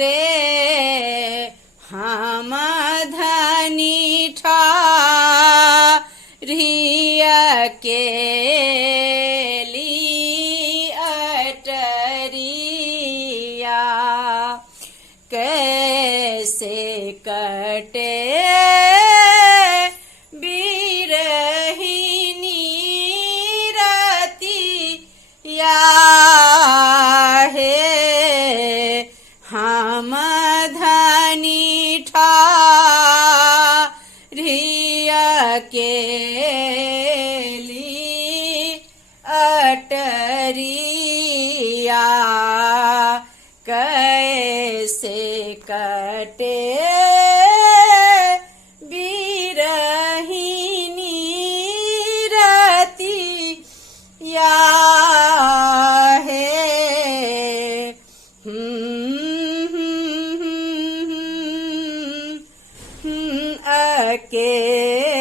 रे हम धनी ठारिया केली अटरिया कैसे कटे बिरहिनी रतिया हे हम धनी ठारिया केली अटरिया कैसे कटे बिरहिनी रतिया हे अकेली